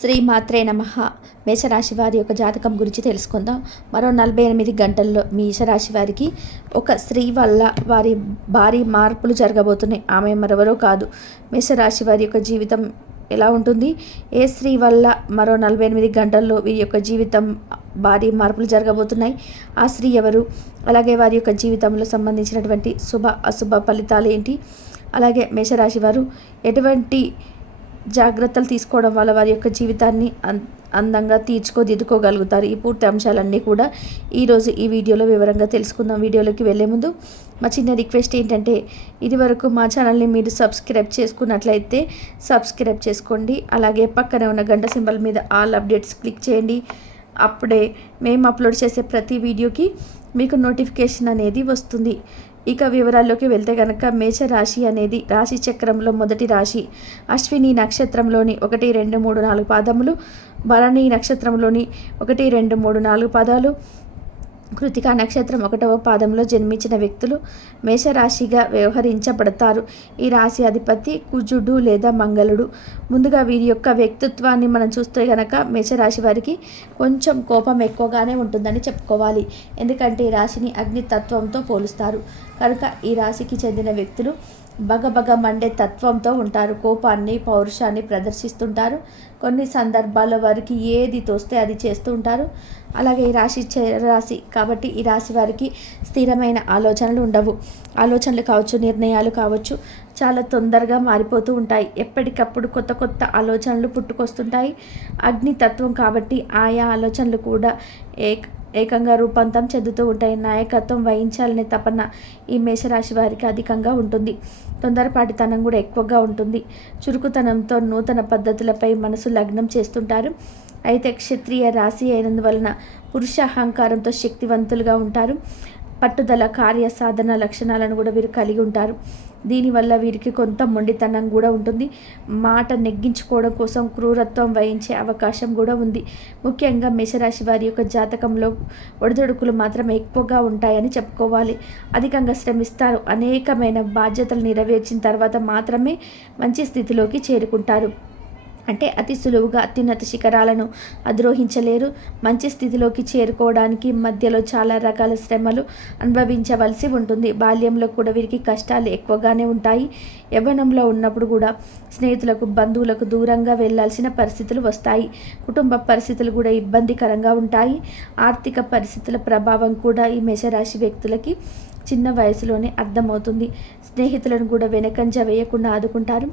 శ్రీ మాత్రే నమ. మేషరాశి వారి యొక్క జాతకం గురించి తెలుసుకుందాం. మరో నలభై ఎనిమిది గంటల్లో మేషరాశి వారికి ఒక స్త్రీ వల్ల వారి భారీ మార్పులు జరగబోతున్నాయి. ఆమె మరెవరో కాదు. మేషరాశి వారి యొక్క జీవితం ఎలా ఉంటుంది? ఏ స్త్రీ వల్ల మరో నలభై ఎనిమిది గంటల్లో వీరి యొక్క జీవితం భారీ మార్పులు జరగబోతున్నాయి? ఆ స్త్రీ ఎవరు? అలాగే వారి యొక్క జీవితంలో సంబంధించినటువంటి శుభ అశుభ ఫలితాలు ఏంటి? అలాగే మేషరాశి వారు ఎటువంటి జాగ్రత్తలు తీసుకోవడం వల్ల వారి యొక్క జీవితాన్ని అం అందంగా తీర్చుకోదిద్దుకోగలుగుతారు ఈ పూర్తి అంశాలన్నీ కూడా ఈరోజు ఈ వీడియోలో వివరంగా తెలుసుకుందాం. వీడియోలోకి వెళ్ళే ముందు మా చిన్న రిక్వెస్ట్ ఏంటంటే ఇది వరకు మా ఛానల్ని మీరు సబ్స్క్రైబ్ చేసుకున్నట్లయితే సబ్స్క్రైబ్ చేసుకోండి. అలాగే పక్కనే ఉన్న గంట సింబల్ మీద ఆల్ అప్డేట్స్ క్లిక్ చేయండి. అప్పుడే మేము అప్లోడ్ చేసే ప్రతి వీడియోకి మీకు నోటిఫికేషన్ అనేది వస్తుంది. ఇక వివరాల్లోకి వెళ్తే కనుక మేష రాశి అనేది రాశి చక్రంలో మొదటి రాశి. అశ్విని నక్షత్రంలోని ఒకటి రెండు మూడు నాలుగు పాదములు. భరణి నక్షత్రంలోని ఒకటి రెండు మూడు నాలుగు పాదాలు. కృతికా నక్షత్రం ఒకటవ పాదంలో జన్మించిన వ్యక్తులు మేషరాశిగా వ్యవహరించబడతారు. ఈ రాశి అధిపతి కుజుడు లేదా మంగళుడు. ముందుగా వీరి యొక్క వ్యక్తిత్వాన్ని మనం చూస్తే గనక మేషరాశి వారికి కొంచెం కోపం ఎక్కువగానే ఉంటుందని చెప్పుకోవాలి. ఎందుకంటే ఈ రాశిని అగ్నితత్వంతో పోలుస్తారు. కనుక ఈ రాశికి చెందిన వ్యక్తులు బగబగ మండే తత్వంతో ఉంటారు కోపాన్ని పౌరుషాన్ని ప్రదర్శిస్తుంటారు. కొన్ని సందర్భాల్లో వారికి ఏది తోస్తే అది చేస్తూ ఉంటారు. అలాగే ఈ రాశి రాశి కాబట్టి ఈ రాశి వారికి స్థిరమైన ఆలోచనలు ఉండవు. ఆలోచనలు కావచ్చు నిర్ణయాలు కావచ్చు చాలా తొందరగా మారిపోతూ ఉంటాయి. ఎప్పటికప్పుడు కొత్త కొత్త ఆలోచనలు పుట్టుకొస్తుంటాయి. అగ్నితత్వం కాబట్టి ఆయా ఆలోచనలు కూడా ఏ ఏకంగా రూపాంతం చెందుతూ ఉంటాయి నాయకత్వం వహించాలనే తపన ఈ మేషరాశి వారికి అధికంగా ఉంటుంది. తొందరపాటితనం కూడా ఎక్కువగా ఉంటుంది. చురుకుతనంతో నూతన పద్ధతులపై మనసు లగ్నం చేస్తుంటారు. అయితే క్షత్రియ రాశి అయినందువలన పురుష అహంకారంతో శక్తివంతులుగా ఉంటారు. పట్టుదల కార్య సాధన లక్షణాలను కూడా వీరు కలిగి ఉంటారు. దీనివల్ల వీరికి కొంత మొండితనం కూడా ఉంటుంది. మాట నెగ్గించుకోవడం కోసం క్రూరత్వం వహించే అవకాశం కూడా ఉంది. ముఖ్యంగా మేషరాశి వారి యొక్క జాతకంలో ఒడిదొడుకులు మాత్రం ఎక్కువగా ఉంటాయని చెప్పుకోవాలి. అధికంగా శ్రమిస్తారు. అనేకమైన బాధ్యతలు నెరవేర్చిన తర్వాత మాత్రమే మంచి స్థితిలోకి చేరుకుంటారు. అంటే అతి సులువుగా అత్యున్నత శిఖరాలను అధిరోహించలేరు. మంచి స్థితిలోకి చేరుకోవడానికి మధ్యలో చాలా రకాల శ్రమలు అనుభవించవలసి ఉంటుంది. బాల్యంలో కూడా వీరికి కష్టాలు ఎక్కువగానే ఉంటాయి. యవ్వనంలో ఉన్నప్పుడు కూడా స్నేహితులకు బంధువులకు దూరంగా వెళ్ళాల్సిన పరిస్థితులు వస్తాయి. కుటుంబ పరిస్థితులు కూడా ఇబ్బందికరంగా ఉంటాయి. ఆర్థిక పరిస్థితుల ప్రభావం కూడా ఈ మేషరాశి వ్యక్తులకి చిన్న వయసులోనే అర్థమవుతుంది. స్నేహితులను కూడా వెనకంజ వేయకుండా ఆదుకుంటారు.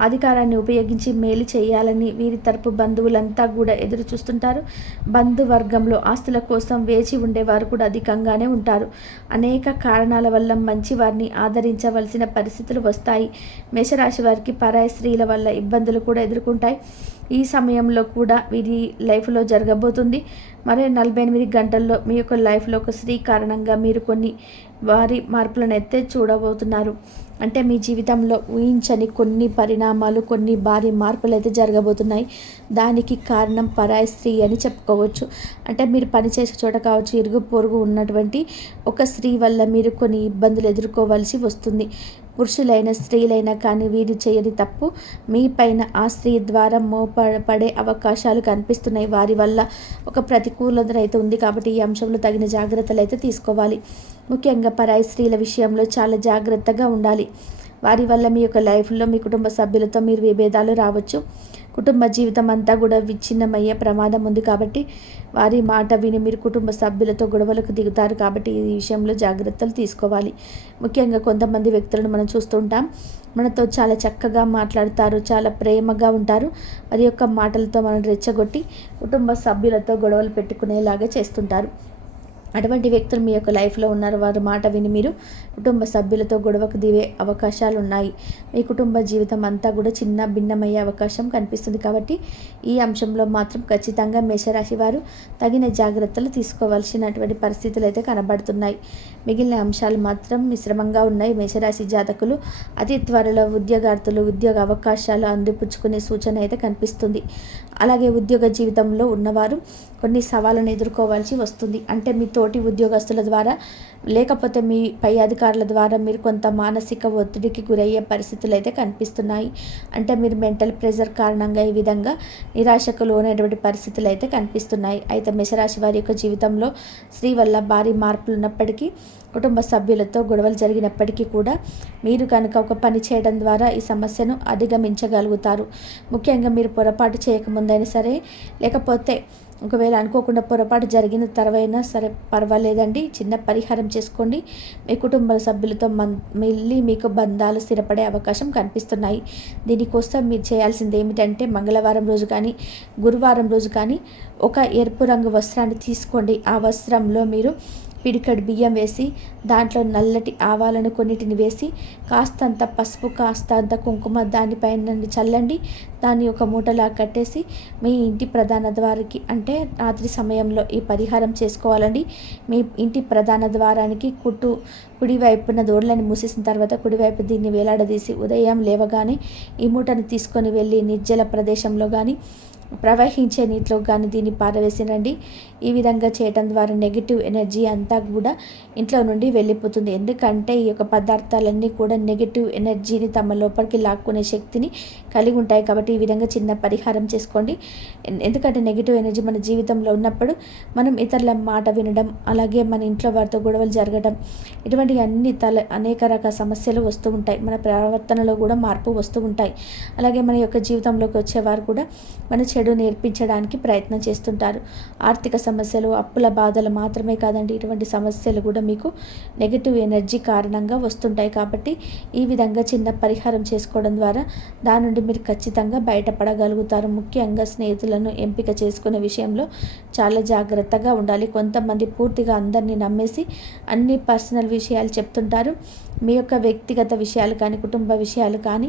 అధికారాన్ని ఉపయోగించి మేలు చేయాలని వీరి తరపు బంధువులంతా కూడా ఎదురు చూస్తుంటారు. బంధువర్గంలో ఆస్తుల కోసం వేచి ఉండేవారు కూడా అధికంగానే ఉంటారు. అనేక కారణాల వల్ల మంచి వారిని ఆదరించవలసిన పరిస్థితులు వస్తాయి. మేషరాశి వారికి పరాయి స్త్రీల వల్ల ఇబ్బందులు కూడా ఎదుర్కొంటాయి. ఈ సమయంలో కూడా వీరి లైఫ్లో జరగబోతుంది. మరే నలభై ఎనిమిది గంటల్లో మీ యొక్క లైఫ్లో ఒక స్త్రీ కారణంగా మీరు కొన్ని వారి మార్పులను ఎత్తే చూడబోతున్నారు. అంటే మీ జీవితంలో ఊహించని కొన్ని పరిణామాలు కొన్ని భారీ మార్పులు అయితే జరగబోతున్నాయి. దానికి కారణం పరాయి స్త్రీ అని చెప్పుకోవచ్చు. అంటే మీరు పనిచేసే చోట కావచ్చు ఇరుగు పొరుగు ఉన్నటువంటి ఒక స్త్రీ వల్ల మీరు కొన్ని ఇబ్బందులు ఎదుర్కోవాల్సి వస్తుంది. పురుషులైన స్త్రీలైనా కానీ వీరు చేయని తప్పు మీ పైన ఆ స్త్రీ ద్వారా మోపడే అవకాశాలు కనిపిస్తున్నాయి. వారి వల్ల ఒక ప్రతికూలత అయితే ఉంది కాబట్టి ఈ అంశంలో తగిన జాగ్రత్తలు అయితే తీసుకోవాలి. ముఖ్యంగా పరాయి స్త్రీల విషయంలో చాలా జాగ్రత్తగా ఉండాలి. వారి వల్ల మీ యొక్క లైఫ్లో మీ కుటుంబ సభ్యులతో మీరు విభేదాలు రావచ్చు. కుటుంబ జీవితం అంతా కూడా విచ్ఛిన్నమయ్యే ప్రమాదం ఉంది కాబట్టి వారి మాట విని మీరు కుటుంబ సభ్యులతో గొడవలకు దిగుతారు కాబట్టి ఈ విషయంలో జాగ్రత్తలు తీసుకోవాలి. ముఖ్యంగా కొంతమంది వ్యక్తులను మనం చూస్తుంటాం. మనతో చాలా చక్కగా మాట్లాడతారు చాలా ప్రేమగా ఉంటారు. వారి యొక్క మాటలతో మనం రెచ్చగొట్టి కుటుంబ సభ్యులతో గొడవలు పెట్టుకునేలాగా చేస్తుంటారు. అటువంటి వ్యక్తులు మీ యొక్క లైఫ్లో ఉన్నారు. వారి మాట విని మీరు కుటుంబ సభ్యులతో గొడవకు దివే అవకాశాలు ఉన్నాయి. మీ కుటుంబ జీవితం అంతా కూడా చిన్న భిన్నమయ్యే అవకాశం కనిపిస్తుంది. కాబట్టి ఈ అంశంలో మాత్రం ఖచ్చితంగా మేషరాశి వారు తగిన జాగ్రత్తలు తీసుకోవాల్సినటువంటి పరిస్థితులు అయితే కనబడుతున్నాయి. మిగిలిన అంశాలు మాత్రం మిశ్రమంగా ఉన్నాయి. మేషరాశి జాతకులు అతి త్వరలో ఉద్యోగార్థులు ఉద్యోగ అవకాశాలు అందిపుచ్చుకునే సూచన అయితే కనిపిస్తుంది. అలాగే ఉద్యోగ జీవితంలో ఉన్నవారు కొన్ని సవాళ్ళను ఎదుర్కోవాల్సి వస్తుంది. అంటే మీతో తోటి ఉద్యోగస్తుల ద్వారా లేకపోతే మీ పై అధికారుల ద్వారా మీరు కొంత మానసిక ఒత్తిడికి గురయ్యే పరిస్థితులు అయితే కనిపిస్తున్నాయి. అంటే మీరు మెంటల్ ప్రెషర్ కారణంగా ఈ విధంగా నిరాశకు లోనైనటువంటి పరిస్థితులు అయితే కనిపిస్తున్నాయి. అయితే మేషరాశి వారి యొక్క జీవితంలో స్త్రీ వల్ల భారీ మార్పులు ఉన్నప్పటికీ కుటుంబ సభ్యులతో గొడవలు జరిగినప్పటికీ కూడా మీరు కనుక ఒక పని చేయడం ద్వారా ఈ సమస్యను అధిగమించగలుగుతారు. ముఖ్యంగా మీరు పొరపాటు చేయకముందైనా సరే లేకపోతే ఒకవేళ అనుకోకుండా పొరపాటు జరిగిన తర్వాతైనా సరే పర్వాలేదండి. చిన్న పరిహారం చేసుకోండి. మీ కుటుంబ సభ్యులతో మన్ మళ్ళీ మీకు బంధాలు స్థిరపడే అవకాశం కనిపిస్తున్నాయి. దీనికోసం మీరు చేయాల్సింది ఏమిటంటే మంగళవారం రోజు కానీ గురువారం రోజు కానీ ఒక ఎరుపు రంగు వస్త్రాన్ని తీసుకోండి. ఆ వస్త్రంలో మీరు పిడికడి బియ్యం వేసి దాంట్లో నల్లటి ఆవాలను కొన్నిటిని వేసి కాస్తంత పసుపు కాస్తంత కుంకుమ దానిపైన చల్లండి. దాన్ని ఒక మూటలా కట్టేసి మీ ఇంటి ప్రధాన ద్వారానికి అంటే రాత్రి సమయంలో ఈ పరిహారం చేసుకోవాలండి. మీ ఇంటి ప్రధాన ద్వారానికి కుట్టు కుడివైపున దూడలను మూసేసిన తర్వాత కుడివైపు దీన్ని వేలాడదీసి ఉదయం లేవగానే ఈ మూటను తీసుకొని వెళ్ళి నిర్జల ప్రదేశంలో కానీ ప్రవహించే నీటిలో కానీ దీన్ని పారవేసినండి ఈ విధంగా చేయటం ద్వారా నెగిటివ్ ఎనర్జీ అంతా కూడా ఇంట్లో నుండి వెళ్ళిపోతుంది. ఎందుకంటే ఈ యొక్క పదార్థాలన్నీ కూడా నెగిటివ్ ఎనర్జీని తమ లోపలికి లాక్కునే శక్తిని కలిగి ఉంటాయి. కాబట్టి ఈ విధంగా చిన్న పరిహారం చేసుకోండి. ఎందుకంటే నెగిటివ్ ఎనర్జీ మన జీవితంలో ఉన్నప్పుడు మనం ఇతరుల మాట వినడం అలాగే మన ఇంట్లో వారితో గొడవలు జరగడం ఇటువంటి అన్ని తల అనేక రకాల సమస్యలు వస్తూ ఉంటాయి. మన ప్రవర్తనలో కూడా మార్పు వస్తూ ఉంటాయి. అలాగే మన యొక్క జీవితంలోకి వచ్చేవారు కూడా మన చెడు నేర్పించడానికి ప్రయత్నం చేస్తుంటారు. ఆర్థిక సమస్యలు అప్పుల బాధలు మాత్రమే కాదండి ఇటువంటి సమస్యలు కూడా మీకు నెగిటివ్ ఎనర్జీ కారణంగా వస్తుంటాయి కాబట్టి ఈ విధంగా చిన్న పరిహారం చేసుకోవడం ద్వారా దాని నుండి మీరు ఖచ్చితంగా బయటపడగలుగుతారు. ముఖ్యంగా స్నేహితులను ఎంపిక చేసుకునే విషయంలో చాలా జాగ్రత్తగా ఉండాలి. కొంతమంది పూర్తిగా అందరినీ నమ్మేసి అన్ని పర్సనల్ విషయాలు చెప్తుంటారు. మీ యొక్క వ్యక్తిగత విషయాలు కానీ కుటుంబ విషయాలు కానీ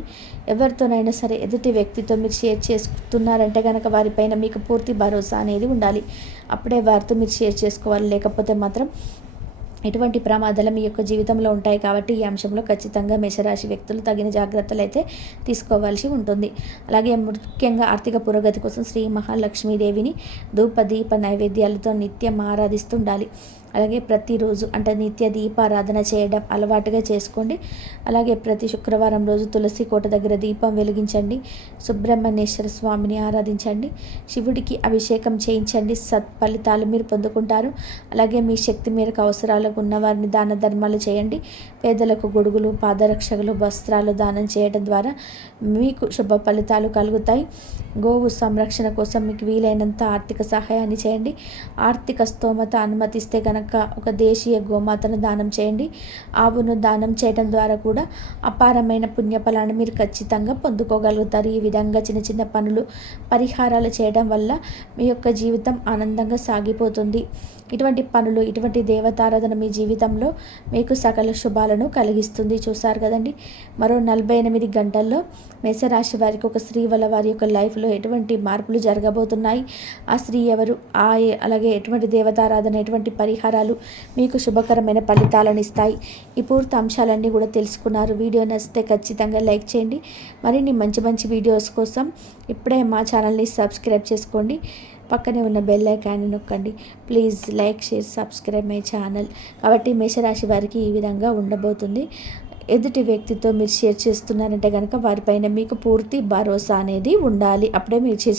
ఎవరితోనైనా సరే ఎదుటి వ్యక్తితో మీరు షేర్ చేసుకున్నారంటే కనుక వారిపైన మీకు పూర్తి భరోసా అనేది ఉండాలి. అప్పుడే వారితో మీరు షేర్ చేసుకోవాలి. లేకపోతే మాత్రం ఎటువంటి ప్రమాదాలు మీ యొక్క జీవితంలో ఉంటాయి కాబట్టి ఈ అంశంలో ఖచ్చితంగా మేషరాశి వ్యక్తులు తగిన జాగ్రత్తలు అయితే తీసుకోవాల్సి ఉంటుంది. అలాగే ముఖ్యంగా ఆర్థిక పురోగతి కోసం శ్రీ మహాలక్ష్మీదేవిని ధూప దీప నైవేద్యాలతో నిత్యం ఆరాధిస్తుండాలి. అలాగే ప్రతిరోజు అంటే నిత్య దీపారాధన చేయడం అలవాటుగా చేసుకోండి. అలాగే ప్రతి శుక్రవారం రోజు తులసి కోట దగ్గర దీపం వెలిగించండి. సుబ్రహ్మణ్యేశ్వర స్వామిని ఆరాధించండి. శివుడికి అభిషేకం చేయించండి. సత్ఫలితాలు మీరు పొందుకుంటారు. అలాగే మీ శక్తి మేరకు అవసరాలకు ఉన్నవారిని దాన ధర్మాలు చేయండి. పేదలకు గొడుగులు పాదరక్షకులు వస్త్రాలు దానం చేయడం ద్వారా మీకు శుభ ఫలితాలు కలుగుతాయి. గోవు సంరక్షణ కోసం మీకు వీలైనంత ఆర్థిక సహాయాన్ని చేయండి. ఆర్థిక స్తోమత అనుమతిస్తే కనుక కనుక ఒక దేశీయ గోమాతను దానం చేయండి. ఆవును దానం చేయడం ద్వారా కూడా అపారమైన పుణ్యఫలాన్ని మీరు ఖచ్చితంగా పొందుకోగలుగుతారు. ఈ విధంగా చిన్న చిన్న పనులు పరిహారాలు చేయడం వల్ల మీ యొక్క జీవితం ఆనందంగా సాగిపోతుంది. ఇటువంటి పనులు ఇటువంటి దేవతారాధన మీ జీవితంలో మీకు సకల శుభాలను కలిగిస్తుంది. చూసారు కదండి? మరో నలభై ఎనిమిది గంటల్లో మేషరాశి వారికి ఒక స్త్రీ వల్ల వారి యొక్క లైఫ్లో ఎటువంటి మార్పులు జరగబోతున్నాయి? ఆ స్త్రీ ఎవరు? ఆ అలాగే ఎటువంటి దేవతారాధన ఎటువంటి పరిహారం పరిహారాలు మీకు శుభకరమైన ఫలితాలను ఇస్తాయి. ఈ పూర్తి అంశాలన్నీ కూడా తెలుసుకున్నారు. వీడియో నచ్చితే ఖచ్చితంగా లైక్ చేయండి. మరిన్ని మంచి మంచి వీడియోస్ కోసం ఇప్పుడే మా ఛానల్ని సబ్స్క్రైబ్ చేసుకోండి. పక్కనే ఉన్న బెల్ ఐకాన్ని నొక్కండి. Please like share subscribe my channel. కాబట్టి మేషరాశి వారికి ఈ విధంగా ఉండబోతుంది. ఎదుటి వ్యక్తితో మీరు షేర్ చేస్తున్నారంటే కనుక వారిపైన మీకు పూర్తి భరోసా అనేది ఉండాలి. అప్పుడే మీరు షేర్